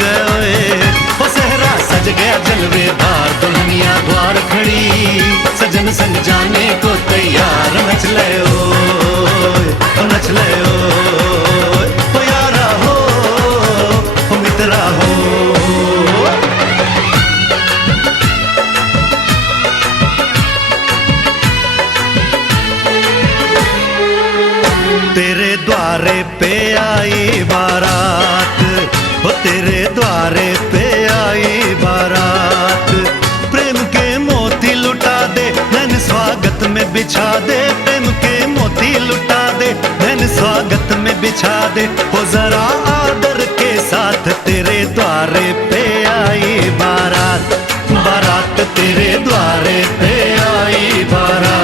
गए ओए, ओ सहरा सज गया जलवेदार, दुल्हनिया द्वार खड़ी, सजन संग जाने को तैयार, नच ले ओए, ओ नच ले ओए, ओ यारा हो, ओ मित्रा हो। तेरे द्वारे पे आई बारात, ओ तेरे द्वारे पे आई बारात, प्रेम के मोती लुटा दे, नैन स्वागत में बिछा दे, प्रेम के मोती लुटा दे, नैन स्वागत में बिछा दे, हो जरा आदर के साथ तेरे द्वारे पे आई बारात, बारात तेरे द्वारे पे आई बारात।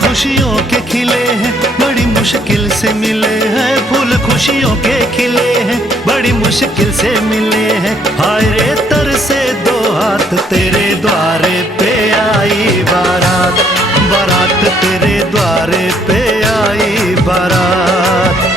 खुशियों के खिले हैं, बड़ी मुश्किल से मिले हैं, फूल खुशियों के खिले हैं, बड़ी मुश्किल से मिले हैं, हाय रे तरसे दो हाथ, तेरे द्वारे पे आई बारात, बारात तेरे द्वारे पे आई बारात।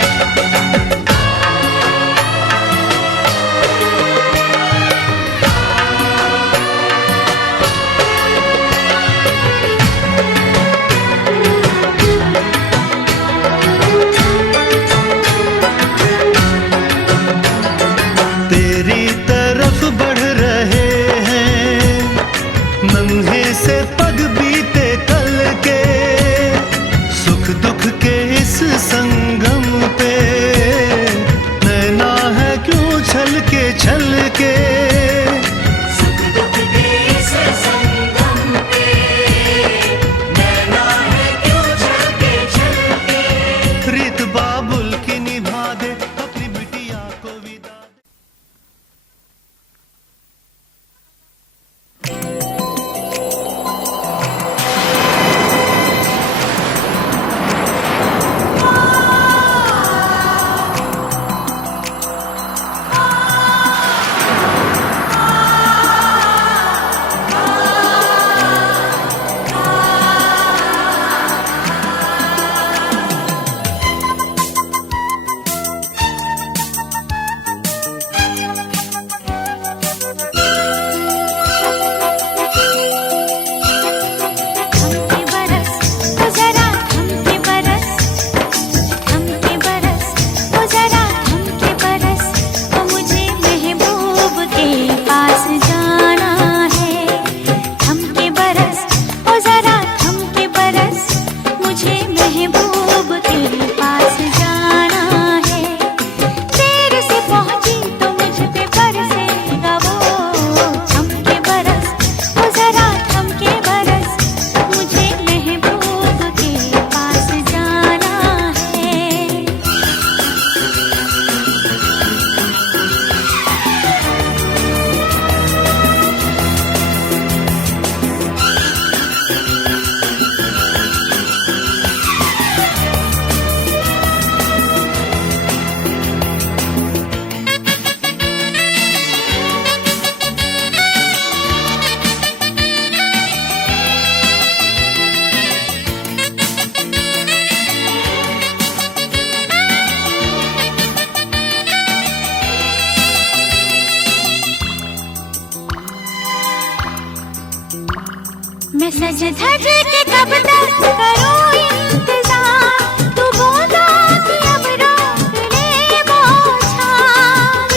से पग बीते कल के, सुख दुख के इस संगम पे, नैना है क्यों छल के, सुख दुख के इस संगम पे, नैना है क्यों छल के, रीत बाबुल की निभा दे, अपनी बिटिया को विदा दे। मैं सज धज के कब तक करूं इंतजार, तू बोला कि अब रोक ले बौछार।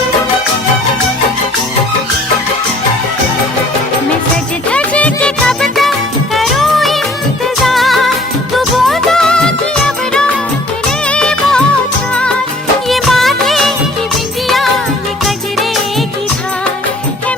मैं सज धज के कब तक करूं इंतजार, तू बोला कि अब रोक ले बौछार। ये माथे की बिंदिया, ये कजरे की धार है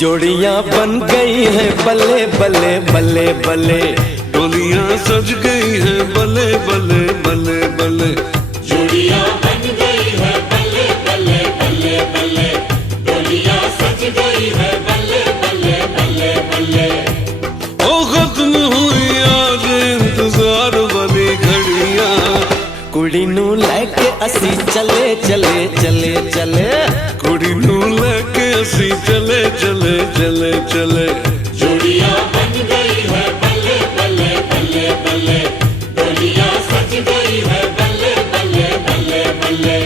जोड़ियां बन गई हैं बल्ले बल्ले बल्ले बल्ले, डोलियां सज गई हैं बल्ले बल्ले बल्ले बल्ले। जोड़ियां बन गई है बल्ले बल्ले बल्ले बल्ले, डोलियां सज गई है बल्ले बल्ले बल्ले बल्ले। ओ खत्म हुई आज इंतजार वाली घड़ियां, कुड़ी नू लेके असी चले चले चले चले, कुड़ी नू लेके असी चले चले चले चले। जोड़ियां बन गई है बल्ले बल्ले बल्ले बल्ले, डोलियां सज गई है बल्ले बल्ले बल्ले बल्ले।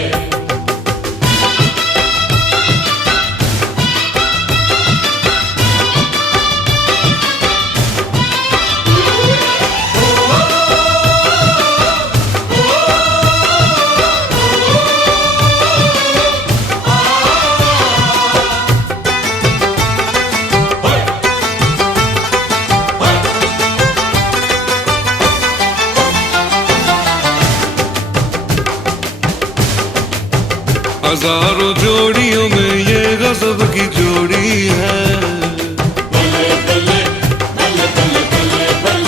हजारों जोड़ियों में ये गजब की जोड़ी है।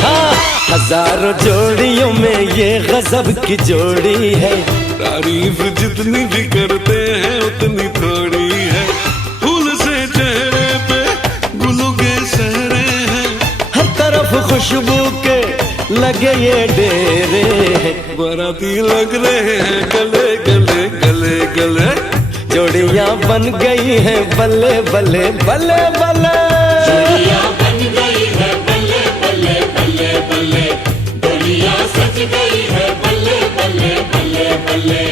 हाँ, हजारों जोड़ियों में ये गजब की जोड़ी है। तारीफ जितनी भी करते हैं उतनी थोड़ी है। फूल से चेहरे पे गुलों के सहरे हैं, हर तरफ खुशबू के लगे ये डेरे हैं। बाराती लग रहे हैं गले गले गले गले। जोड़ियां बन गई हैं बल्ले बल्ले बल्ले बल्ले। जोड़ियां बन गई है बल्ले बल्ले बल्ले बल्ले, डोलियां सज गई है बल्ले बल्ले बल्ले बल्ले।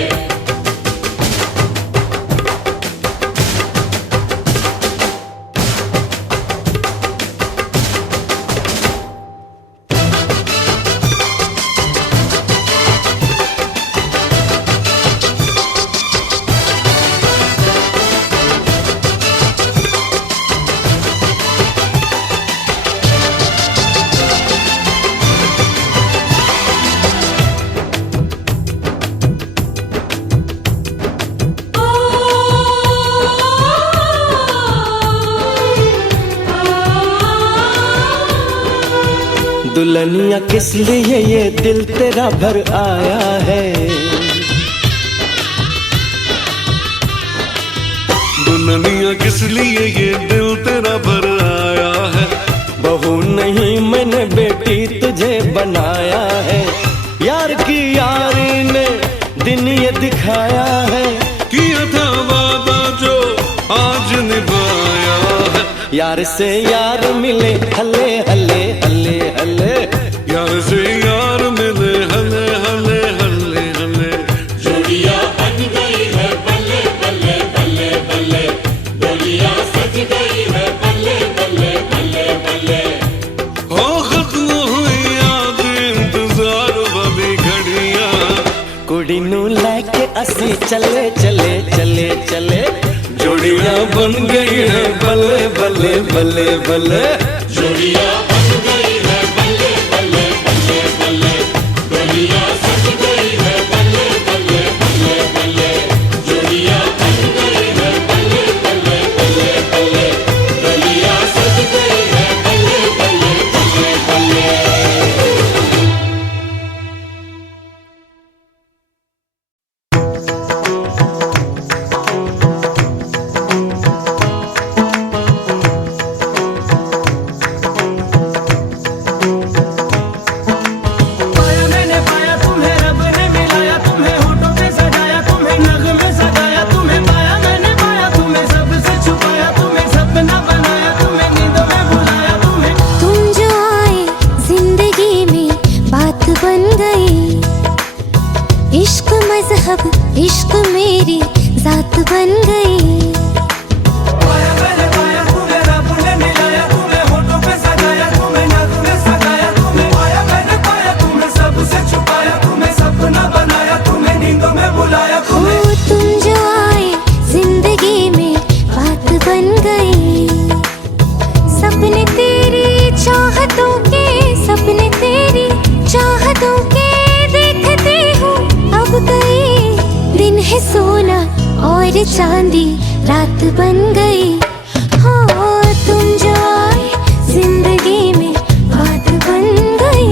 दुल्हनिया किस लिए ये दिल तेरा भर आया है। दुल्हनिया किस लिए ये दिल तेरा भर आया है। बहू नहीं मैंने बेटी तुझे बनाया है। यार की यारी ने दिन ये दिखाया है। किया था वादा जो आज निभाया है। यार से यार मिले हले हले हले हले। यार से यार मिले हले हले हले हले। जोड़ियां बन गई है बल्ले बल्ले बल्ले बल्ले, डोलियां सज गई है बल्ले बल्ले बल्ले बल्ले। हो खत्म हुई आज इंतजार वाली घड़ियां, कुड़ी नू लेके असी चले चले चले चले। जोड़ियां बन गई है बल्ले बल्ले बल्ले बल्ले। जोड़ियां बन गई है बल्ले बल्ले बल्ले बल्ले, डोलियां सज गई है बल्ले बल्ले बल्ले बल्ले। जोड़ियां बन गई है बल्ले बल्ले बल्ले बल्ले, डोलियां सज गई है बल्ले बल्ले बल्ले बल्ले। इश्क मेरी जात बन गई। पाया मैंने पाया तुम्हें, रब ने मिलाया तुम्हें, होठों पे सजाया तुम्हें, नग में सजाया तुम्हें। पाया मैंने पाया तुम्हें, सबसे छुपाया तुम्हें, सपना बनाया तुम्हें, नींदों में बुलाया हो तुम्हें। तुम जो आए जिंदगी में बात बन गई। सपने तेरी चाहतों के, सपने तेरी चाहतों के देखती हूँ और चांदी रात बन गई। हो तुम जो आए जिंदगी में बात बन गई।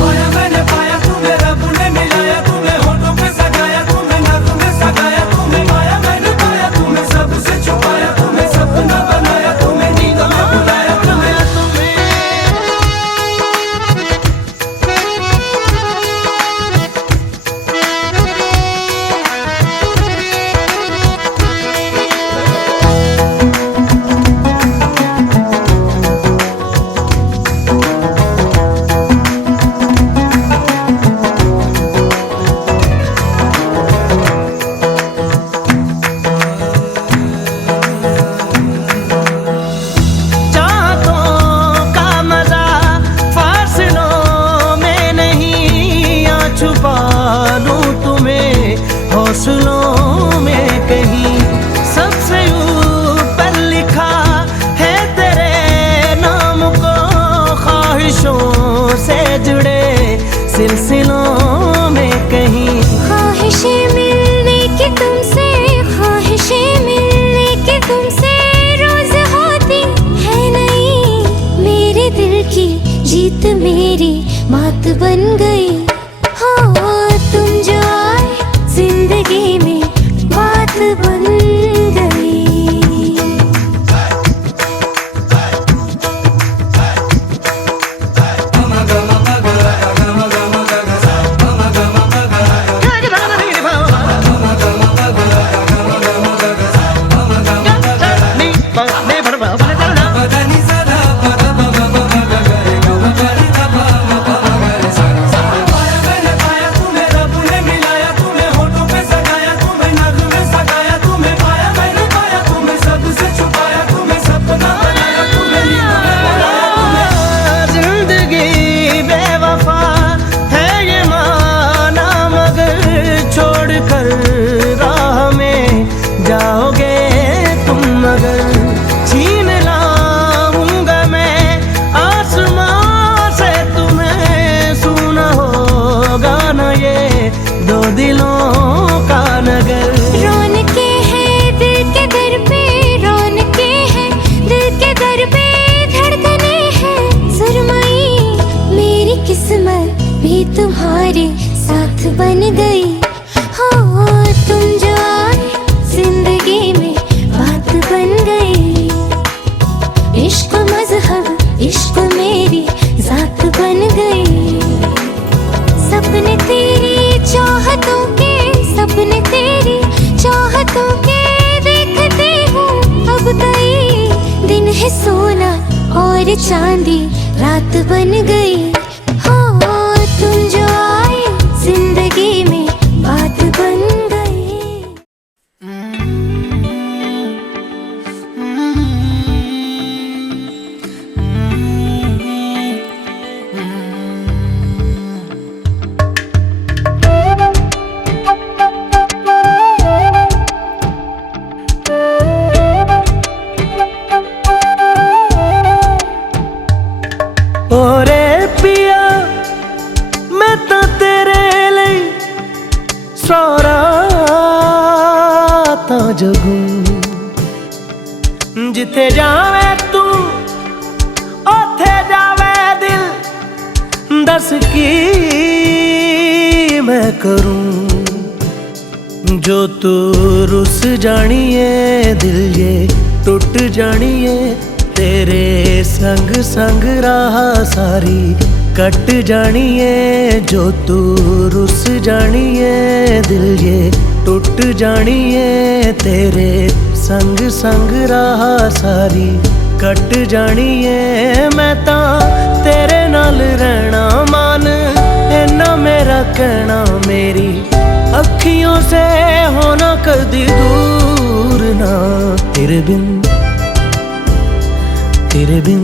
पाया मैंने पाया तुम्हें, रब ने मिलाया तुम्हें, होठों पे सजाया तुम्हें, नाक में सगाया तुम्हें। पाया मैंने पाया तुम्हें, सबसे छुपाया तुम्हें, सपना बनाया तुम्हें, नींद में बुलाया तुम्हें। चाहतों का मजा फासलों में नहीं, या छुपा लूं तुम्हें हौसलों में कहीं। सबसे ऊपर लिखा है तेरे नाम को, ख्वाहिशों से जुड़े सिलसिलों में कहीं। ख्वाहिशें मिलने की तुमसे, ख्वाहिशें मिलने की तुमसे रोज होती है नहीं। मेरे दिल की जीत मेरी मात बन गई। हो तुम जो आए जिंदगी में बात बन गई। पाया मैंने पाया तुम्हें, रब ने मिलाया तुम्हें, होठों पे सजाया तुम्हें, नाक में सगाया तुम्हें। पाया मैंने पाया तुम्हें, सबसे छुपाया तुम्हें, सपना बनाया तुम्हें, नींद में बुलाया तुम्हें। जिंदगी बेवफा है ये माना, मगर छोड़ कर राह में जाओगे तुम, मगर छीन लाऊंगा मैं आसमां से तुम्हें। सुना होगा ना ये दो दिलों का नगर। रौनके हैं दिल के दर पे, रौनके हैं दिल के दर पे, धड़कने हैं सुरमई। मेरी किस्मत भी तुम्हारे साथ बन गई। हो तुम जो आए जिंदगी में बात बन गई। इश्क मजहब इश्क मेरी जात बन गई। सपने तेरी चाहतों के, सपने तेरी चाहतों के देखते हूँ अब कई दिन है। सोना और चांदी रात बन गई। हो तुम जो आए जिंदगी में बात बन गई। ओरे पिया मैं तो तेरे ਲਈ ਸੋਰਾ ਤਾਂ ਜਗੂ। ਜਿੱਥੇ ਜਾਵੇਂ ਤੂੰ ਉੱਥੇ ਜਾਵੇ ਦਿਲ, ਦੱਸ ਕੀ मैं करूं। जो तू रुस जानिए दिल ये टूट जानिए, तेरे संग संग राह सारी कट जानिए। जो तू रुस जानिए दिल ये टूट जानिए, तेरे संग संग राह सारी कट जानिए। मैं तां तेरे नाल रहना मान, इन्ना मेरा कहना, मेरी अखियों से होना कदी दूर ना। तेरे बिन तेरे बिन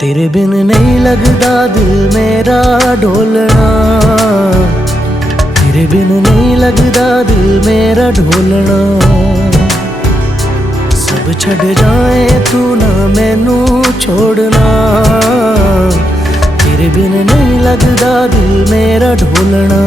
तेरे बिन नहीं लगदा दिल मेरा ढोलना। तेरे बिन नहीं लगदा दिल मेरा ढोलना। सब छड़ जाए तू ना मैनू छोड़ना। तेरे बिन नहीं लगदा दिल मेरा ढोलना।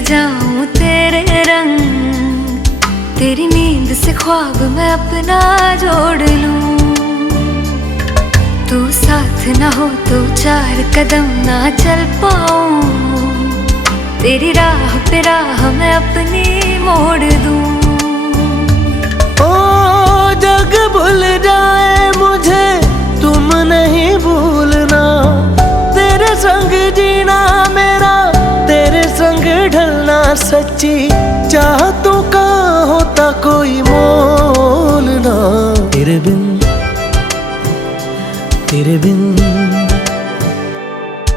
जाऊं तेरे रंग, तेरी नींद से ख्वाब मैं अपना जोड़ लूं। तू साथ ना हो तो 4 कदम ना चल पाऊं, तेरी राह पे राह मैं अपनी मोड़ दूं। ओ जग भूल जाए मुझे तुम नहीं भूलना, तेरे संग जीना मेरा तेरे संग ढलना, सच्ची चाहतों का होता कोई मोल ना। तेरे बिन तेरे बिन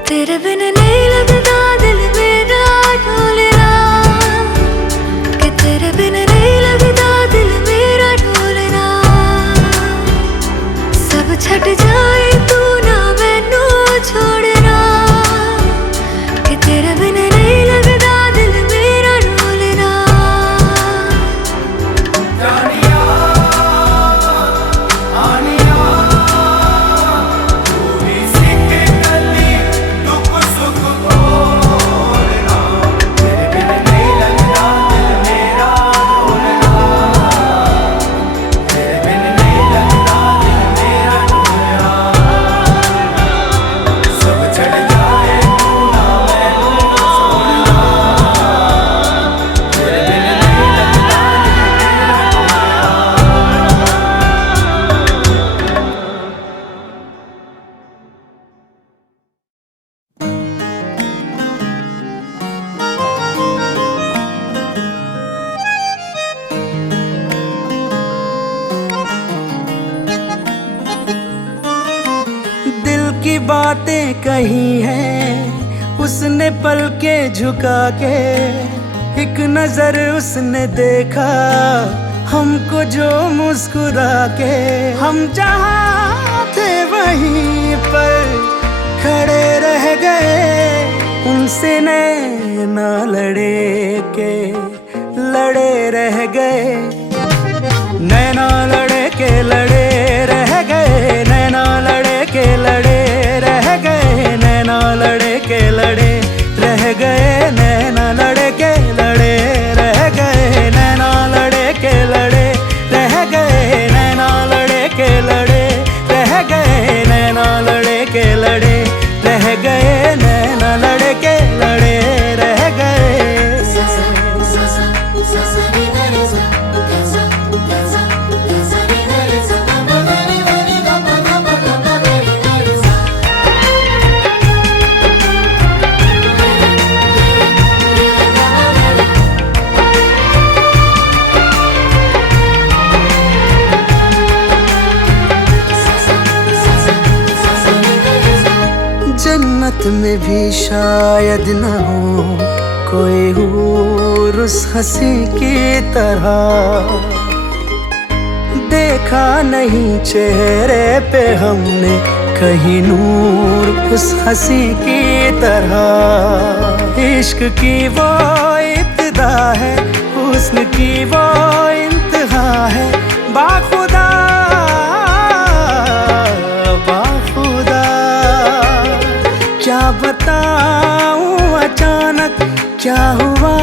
तेरे बिन नहीं लगता दिल मेरा ढोलना, कि तेरे बिन नहीं लगता दिल मेरा ढोलना। सब छट जाए तू ना मैनू छोड़ना, कि तेरे बिन नहीं लगता दिल मेरा ढोलना। जानिया आनिया पूरी सीख गली दुख सुख भोलना, तेरे बिन नहीं लगता दिल मेरा ढोलना, तेरे बिन नहीं लगता दिल मेरा ढोलना। सब छड़ जाए तू ना मैनू छोड़ना, तेरे बिन नहीं लगता दिल की बातें कही हैं उसने पल के झुका के, एक नजर उसने देखा हमको जो मुस्कुरा के। हम जहाँ थे वहीं पर खड़े रह गए, उनसे नैना लड़े के लड़े रह गए। नैना लड़े के लड़े रह गए, नैना लड़े के लड़े रह गए, नैना लड़े के लड़े रह गए, नैना लड़े के लड़े रह गए, नैना लड़े के लड़े रह गए, नैना लड़े के लड़े रह गए, नैना लड़े के लड़े रह गए, नैना लड़े के लड़े रह गए। जन्नत में भी शायद न हो कोई हूर उस हंसी की तरह, देखा नहीं चेहरे पे हमने कहीं नूर उस हंसी की तरह। इश्क की वो इब्तिदा है, हुस्न की वो इंतहा है, बाखुदा बाखुदा क्या बताऊं अचानक क्या हुआ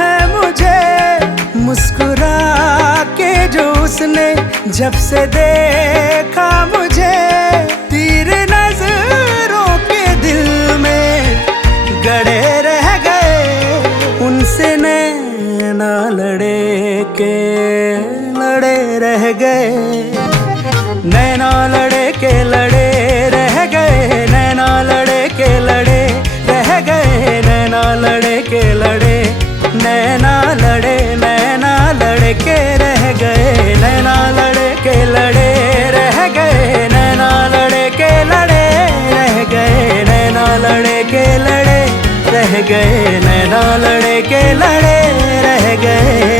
है मुझे। मुस्कुरा के जो उसने जब से देखा मुझे, तीर नजरों के दिल में गड़े रह गए, उनसे नैना लड़े के लड़े रह गए। नैना लड़े के लड़े रह गए, नैना लड़े के लड़े रह गए, नैना लड़े के लड़े, नैना लड़े नैना लड़े के रह गए, नैना लड़े के लड़े रह गए, नैना लड़े के लड़े रह गए, नैना लड़े के लड़े रह गए, नैना लड़े के लड़े रह गए।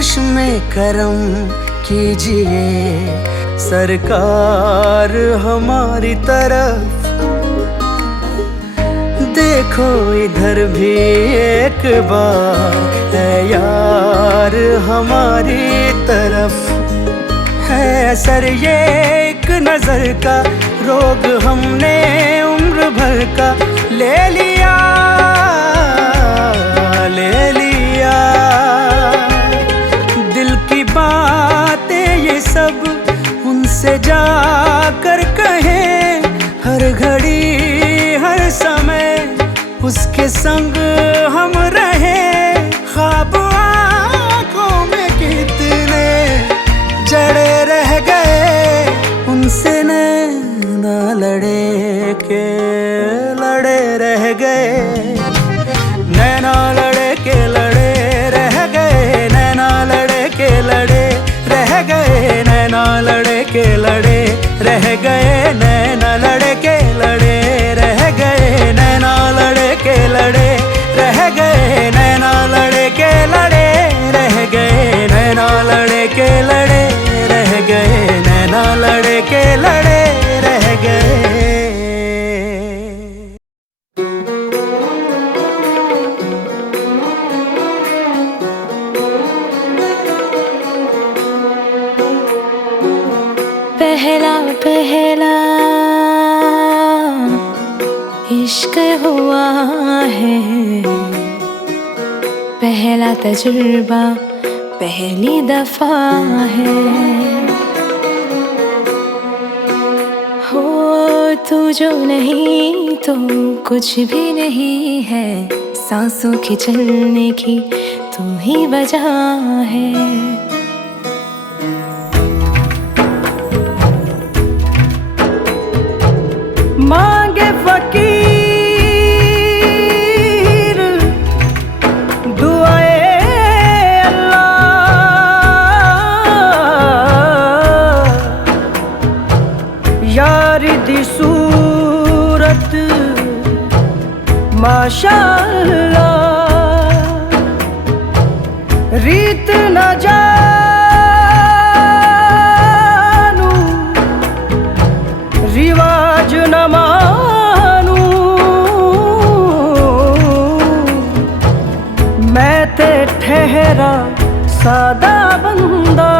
चश्मे करम कीजिए सरकार हमारी तरफ, देखो इधर भी एक बार है यार हमारी तरफ। है असर ये एक नजर का, रोग हमने उम्र भर का ले लिया, ले लिया। दिल की बातें ये सब उनसे जाकर कहें, हर घड़ी हर समय उसके संग हम रहे। ख्वाब आँखों में कितने जड़े रह गए, उनसे नैना लड़े के लड़े रह गए, नैना लड़े के लड़े रह गए, नैना लड़े के लड़े रह गए, नैना लड़े के लड़े रह गए, नैना लड़े के लड़े रह गए, नैना लड़े के लड़े रह गए, नैना लड़े के लड़े रह गए, नैना लड़े के लड़े रह गए, नैना लड़े के लड़े रह गए। पहला पहला इश्क हुआ है, पहला तजुर्बा पहली दफा है। हो तू जो नहीं तो कुछ भी नहीं है, सांसों के चलने की तू ही वजह है। मांगे फकीर दुआए अल्लाह, यार दी सूरत माशाअल्लाह, रीत न जानू रिवाज न मानू, मैं ते ठहरा सादा बंदा।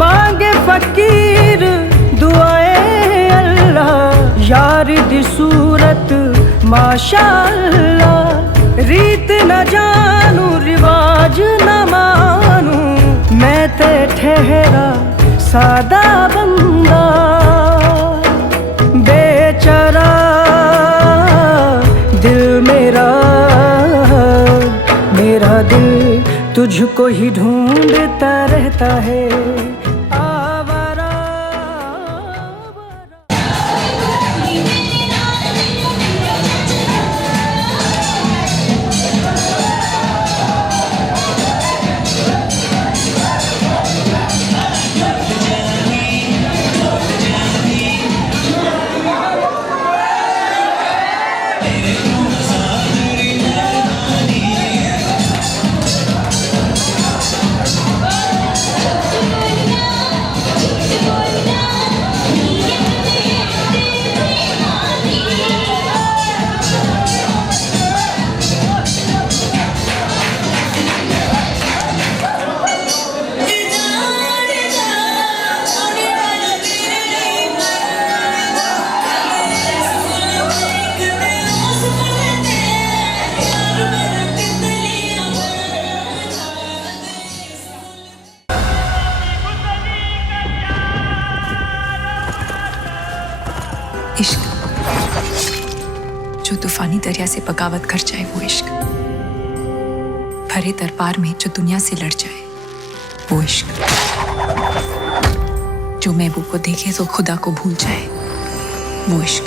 मांगे फकीर दुआए अल्लाह, यार दी सूरत माशाअल्लाह, रीत न जानू रिवाज न मानू, मैं ते ठहरा सादा बंदा। बेचारा दिल मेरा, मेरा दिल तुझको ही ढूंढता रहता है। आवारा इश्क जो तूफानी दरिया से बगावत कर जाए, वो इश्क भरे दरबार में जो दुनिया से लड़ जाए, वो इश्क जो महबूब को देखे तो खुदा को भूल जाए, वो इश्क।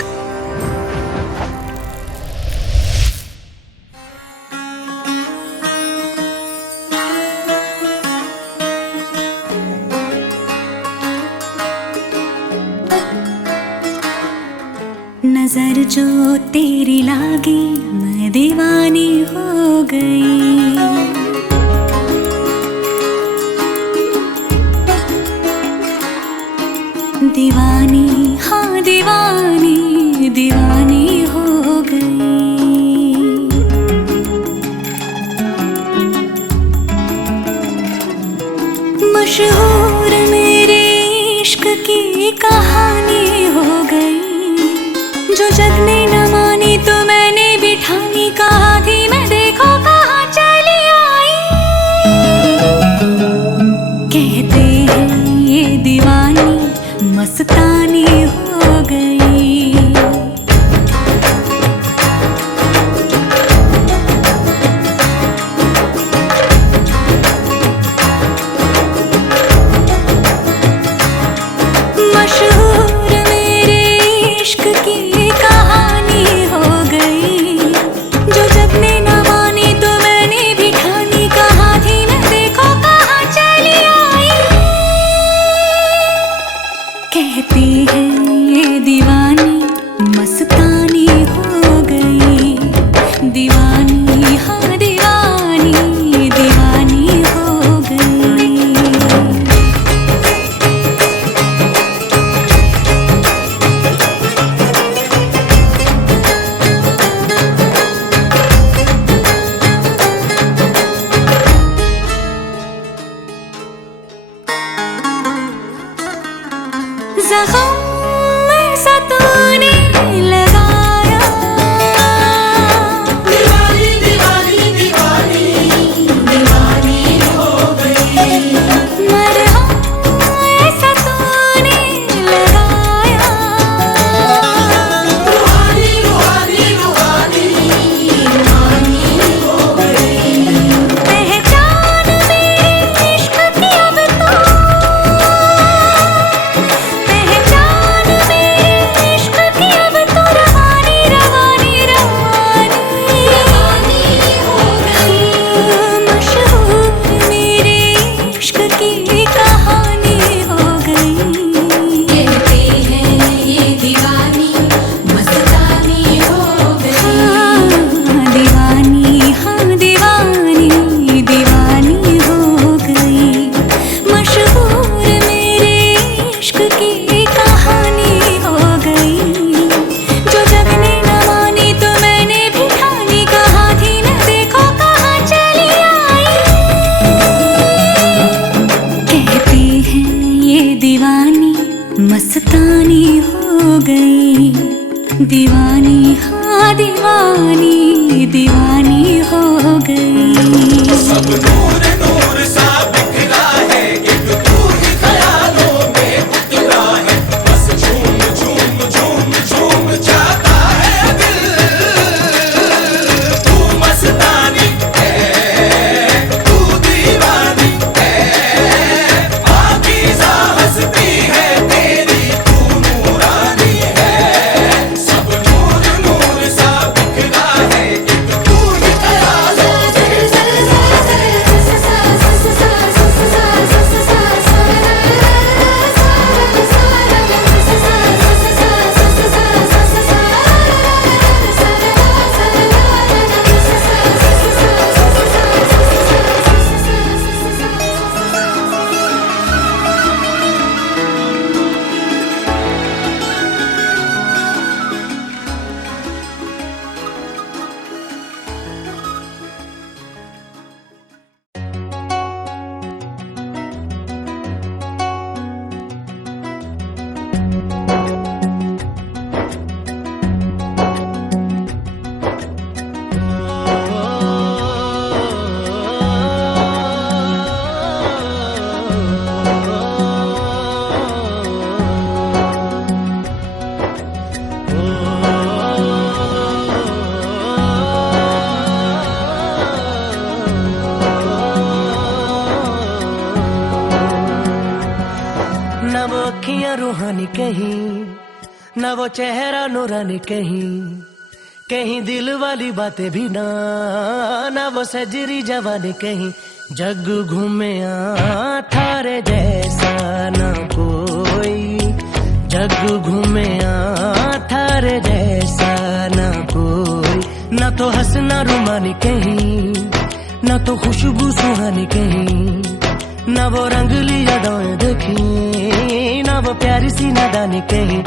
नजर जो तेरी लागी मैं दीवानी हो गई। दीवानी हाँ दीवानी दीवानी हो गई। मशहूर मेरे इश्क की कहानी हो गई। जो जग ने न मानी तो मैंने भी ठानी, कहा थी मैं देखो कहाँ चली आई। कहते हैं ये दीवानी मस्तानी हो गई। मशहूर मेरे इश्क की कहानी हो गई। जो जब ने न मानी तो मैंने भी ठानी, कहा थी मैं देखो कहाँ चली आई। कहती है ये दीवानी मस्तानी हो गई। दीवानी हाँ दीवानी दीवानी हो गई। ज़ख्म ऐसा तूने लगाया। दीवानी दीवानी दीवानी दीवानी हो गई। मरहम ऐसा तूने लगाया। रूहानी रूहानी रूहानी रूहानी हो गई। पहचान मेरे इश्क की अब तो मस्तानी हो गई। दीवानी हाँ दीवानी दीवानी हो गई। सब नूर नूर सा बिखरा है, एक तू ही ख्यालों में उतरा है। बस झूम झूम झूम झूम जाता है दिल। तू मस्तानी है, तू दीवानी है। पाकीज़ा हस्ती है तेरी, तू नूरानी है। सब नूर नूर सा बिखरा है, एक तू ही ख्यालों रूहानी कहीं, न वो चेहरा नूरानी कहीं, कहीं दिल वाली बातें भी ना, न वो सजरी जवानी कहीं। जग घूमे थारे जैसा न कोई, जग घूमे थारे जैसा तो हंसना रुमानी कहीं, ना तो खुशबू सुहानी कहीं, ना वो रंगली यादें देखी, ना वो प्यारी सी नादानी कहीं।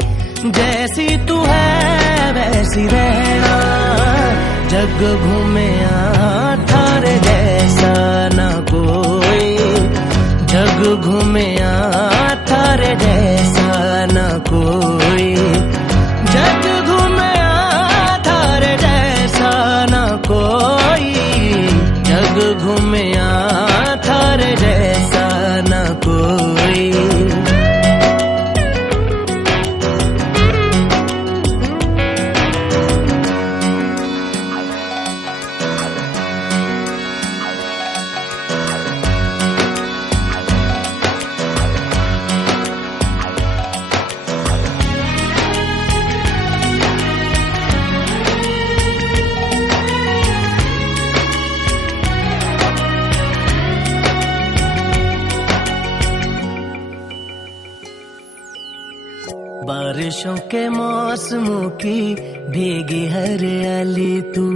जैसी तू है वैसी रहना, जग घूमे थारे जैसा ना कोई, जग घूमे थारे जैसा ना कोई, जग घूमे थारे जैसा ना कोई, जग घूमे थारे जैसा ना कोई। बारिशों के मौसमों की भीगी हरियाली तू,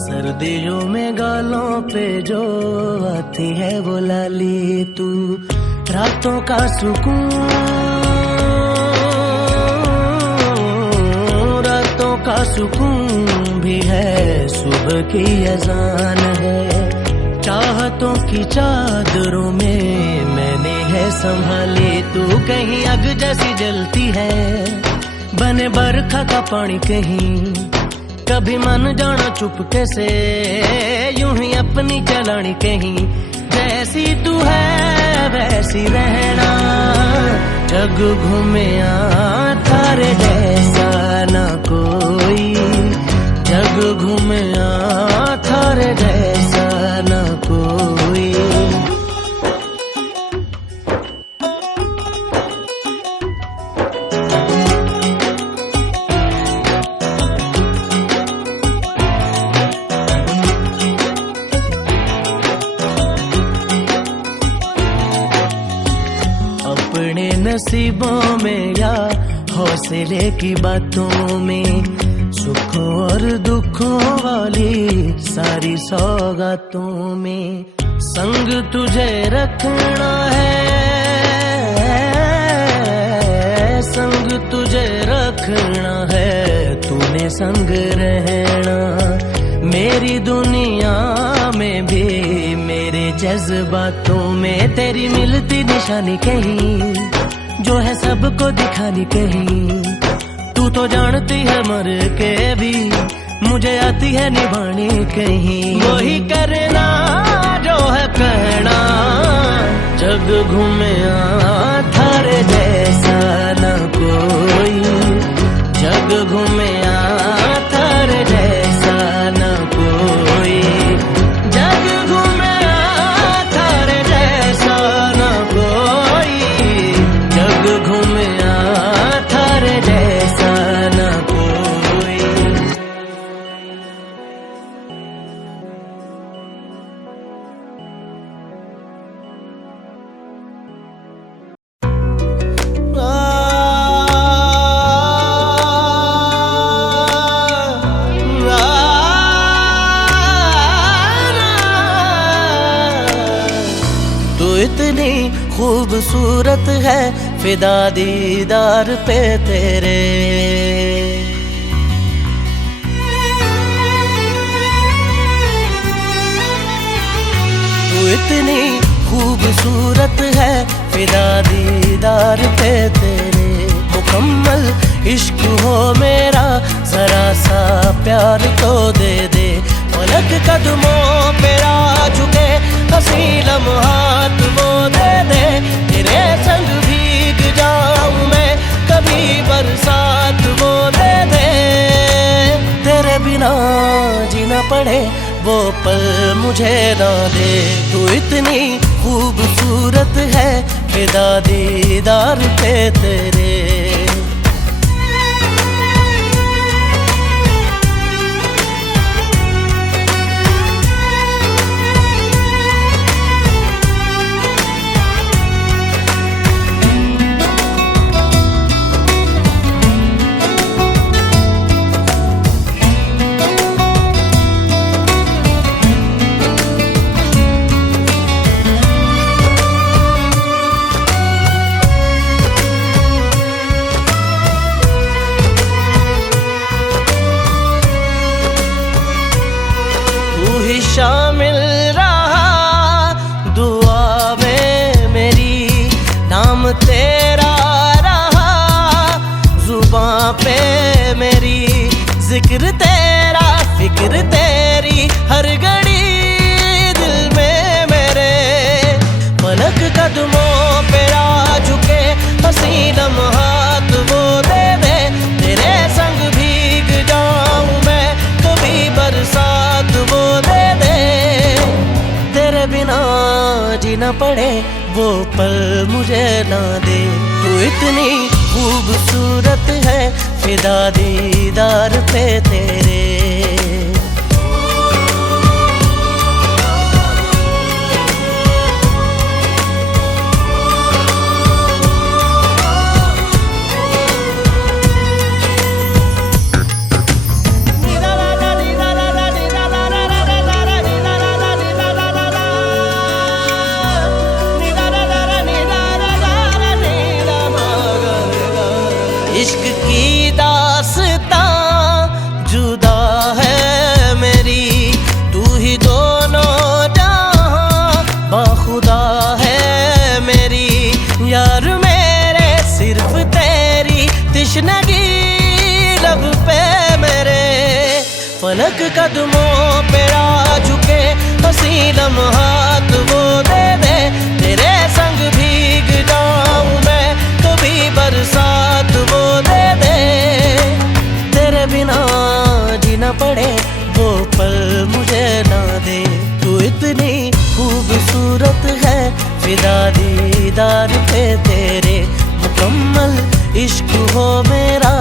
सर्दियों में गालों पे जो आती है वो लाली तू, रातों का सुकून, रातों का सुकून भी है, सुबह की अजान है, चाहतों की चादरों में मैंने है संभाली तू, कहीं आग जैसी जलती है, बने बरखा का पानी कहीं, कभी मन जाना चुपके से, यूं ही अपनी चलानी कहीं। जैसी तू है वैसी रहना, जग घूमे थारे जैसा ना कोई, जग घूमे थारे जैसा ना कोई। अपने नसीबों में या हौसले की बातों में, सुखों और दुखों वाली सारी सौगातों में, संग तुझे रखना है, संग तुझे रखना है, तूने संग रहना, मेरी दुनिया में भी मेरे जज्बातों में, तेरी मिलती निशानी कहीं, जो है सबको दिखानी कहीं, तू तो जानती है मर के भी मुझे आती है निभानी कहीं। वही करना जो है कहना, जग घूमे थारे जैसा ना कोई, जग घूमे थारे जैसा ना कोई, जग घूमे थारे जैसा ना कोई, जग घूमे थारे जैसा ना कोई। तू इतनी खूबसूरत है, फिदा दीदार पे तेरे, तू इतनी खूबसूरत है, फिदा दीदार पे तेरे, मुकम्मल इश्क हो मेरा, जरा सा प्यार तो दे दे, पलक कदमों पे आ झुके, हंसी लम्हात वो दे दे, तेरे संग भीग जाऊं मैं, कभी बरसात वो दे दे, तेरे बिना जीना पड़े वो पल मुझे ना दे, तू इतनी खूबसूरत है, फिदा दीदार पे तेरे। वहाँ पे मेरी जिक्र तेरा फिक्र तेरी हर घड़ी दिल में मेरे। पलक कदमों पे आ झुके हसी लम्हात वो दे दे, तेरे संग भीग जाऊं मैं कभी बरसात वो दे दे। तेरे बिना जीना पड़े वो पल मुझे ना दे। तू इतनी खूबसूरत है फिदा दीदार पे तेरे। इश्क की दास्तां जुदा है मेरी, तू ही दोनों जहां बाखुदा है मेरी। यार मेरे सिर्फ तेरी तिश्नगी लब पे मेरे। पलक कदमों पे आ झुके हसी लम्हात वो दे दे, तेरे संग भीग जाऊं मैं कभी बरसात वो दे दे। तेरे बिना जीना पड़े वो पल मुझे ना दे। तू इतनी खूबसूरत है फिदा दीदार पे तेरे। मुकम्मल इश्क हो मेरा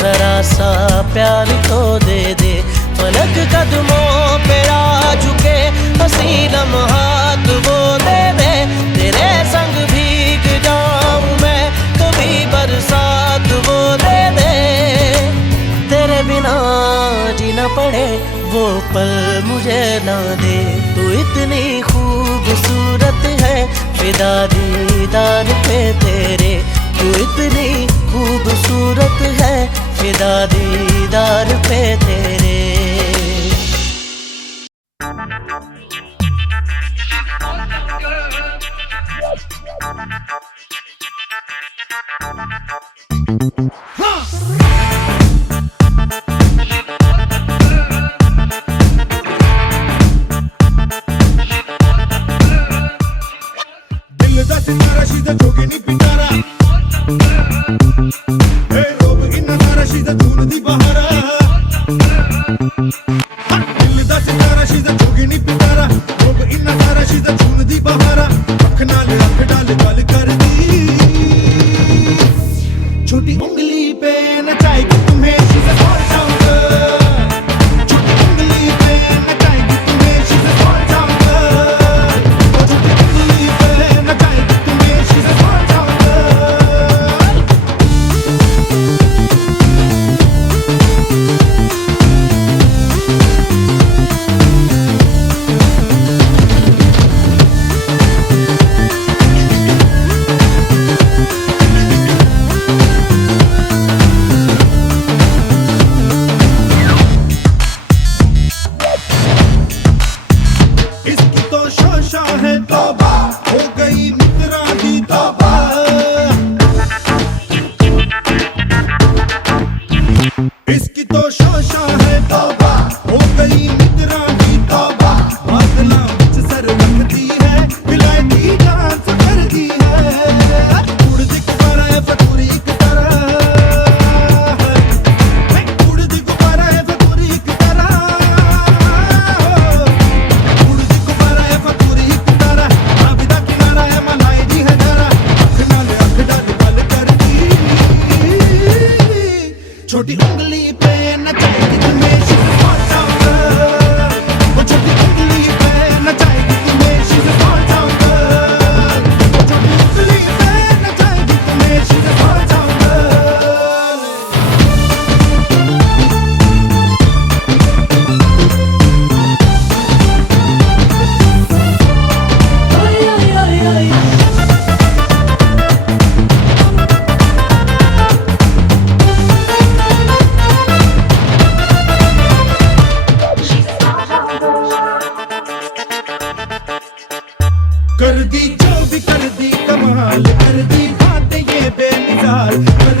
जरा सा प्यार तो दे दे। पलक कदमों पे आ झुके हसी लम्हात वो दे दे, तेरे संग भीग जाऊं मैं कभी बरसात वो दे दे। तेरे बिना जीना पड़े वो पल मुझे ना दे। तू इतनी खूबसूरत है फिदा दीदार पे तेरे। तू इतनी खूबसूरत है फिदा दीदार पे तेरे। दिल दा सितारा शीदा जोगी नी पिटारा, रोब इन्ना सारा शीदा जून दी बहारा। दिल दा सितारा शीदा जोगी नी पिटारा, रोब इन्ना सारा शीदा जून दी बहारा। अख नाल अख डाल गल कर दी, छोटी उंगली पे नचाएगी तुम्हें she's a small town girl। छोटी उंगली पे नचाएगी तुम्हें she's a small town girl। छोटी उंगली पे नचाएगी तुम्हें she's a small town girl। इसकी तो शोशा है तौबा, हो गई मित्रा दी तौबा। इसकी तो शोशा है तौबा, हो गई मित्रा दी तौबा। बादला विच सर रखती है, विलायती जान से करती है। उड़ दी गुब्बारा है फतूरी एक तरह, उड़ दी गुब्बारा है फतूरी एक तरह। उड़दी गुब्बारा है फतूरी एक तरह, आबिदा किनारा है मलाई दी है जरा। अख नाल अख डाल गल कर दी, छोटी उंगली पे नचाएगी तुम्हें she's a small town girl। वो छोटी उंगली पे नचाएगी तुम्हें she's a small town girl। वो छोटी उंगली पे नचाएगी तुम्हें she's a small town girl। कर दी जो भी कर दी कमाल, कर दी बातें ये बेमिसाल। कर